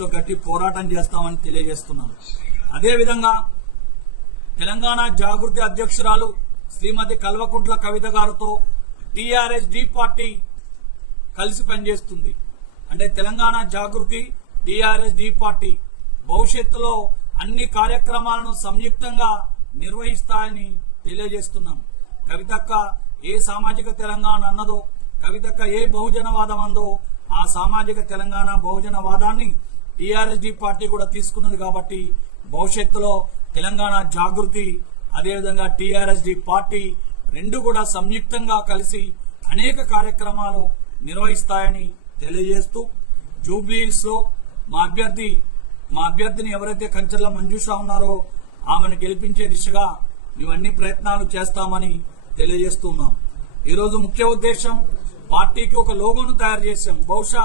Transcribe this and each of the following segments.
లో గట్టి పోరాటం చేస్తామని తెలియజేస్తున్నాను. అదేవిధంగా తెలంగాణ జాగృతి అధ్యక్షురాలు శ్రీమతి కల్వకుంట్ల కవిత గారితో టీఆర్ఎస్ డి పార్టీ కలిసి పనిచేస్తుంది. అంటే తెలంగాణ జాగృతి టీఆర్ఎస్ డి పార్టీ భవిష్యత్తులో అన్ని కార్యక్రమాలను సంయుక్తంగా నిర్వహిస్తాయని తెలియజేస్తున్నాం కవితక్క ఏ సామాజిక తెలంగాణ అన్నదో కవితక్క ఏ బహుజనవాదం అందో ఆ సామాజిక తెలంగాణ బహుజనవాదాన్ని టీఆర్ఎస్డి పార్టీ కూడా తీసుకున్నది కాబట్టి భవిష్యత్తులో తెలంగాణ జాగృతి అదేవిధంగా టీఆర్ఎస్డి పార్టీ రెండు కూడా సంయుక్తంగా కలిసి అనేక కార్యక్రమాలు నిర్వహిస్తాయని తెలియజేస్తూ జూబ్లీహిల్స్లో మా అభ్యర్థి మా అభ్యర్థిని ఎవరైతే కంచెల మంజూష ఉన్నారో ఆమెను గెలిపించే దిశగా ఇవన్నీ ప్రయత్నాలు చేస్తామని తెలియజేస్తున్నాం. ఈరోజు ముఖ్య ఉద్దేశం పార్టీకి ఒక లోగోను తయారు చేశాం. బహుశా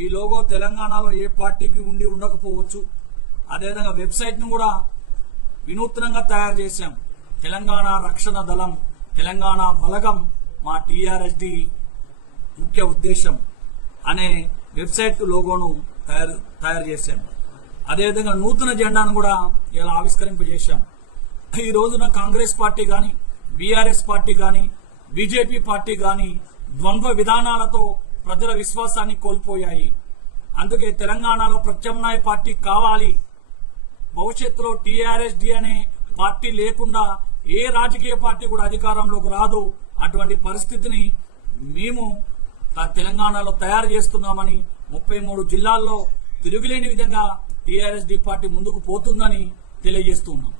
ఈ లోగో తెలంగాణలో ఏ పార్టీకి ఉండి ఉండకపోవచ్చు. అదేవిధంగా వెబ్సైట్ను కూడా వినూత్నంగా తయారు చేశాం. తెలంగాణ రక్షణ దళం తెలంగాణ బలగం మా టీఆర్ఎస్డి ముఖ్య ఉద్దేశం అనే వెబ్సైట్ లోగోను తయారు తయారు చేశాం. అదేవిధంగా నూతన జెండాను కూడా ఇలా ఆవిష్కరింపజేశాం. ఈ రోజున కాంగ్రెస్ పార్టీ కానీ బీఆర్ఎస్ పార్టీ కానీ బీజేపీ పార్టీ కానీ ద్వంద్వ విధానాలతో ప్రజల విశ్వాసాన్ని కోల్పోయాయి. అందుకే తెలంగాణలో ప్రత్యామ్నాయ పార్టీ కావాలి. భవిష్యత్తులో టీఆర్ఎస్డి అనే పార్టీ లేకుండా ఏ రాజకీయ పార్టీ కూడా అధికారంలోకి రాదు. అటువంటి పరిస్థితిని మేము తెలంగాణలో తయారు చేస్తున్నామని ముప్పై మూడు జిల్లాల్లో తిరుగులేని విధంగా టీఆర్ఎస్డి పార్టీ ముందుకు పోతుందని తెలియజేస్తున్నాం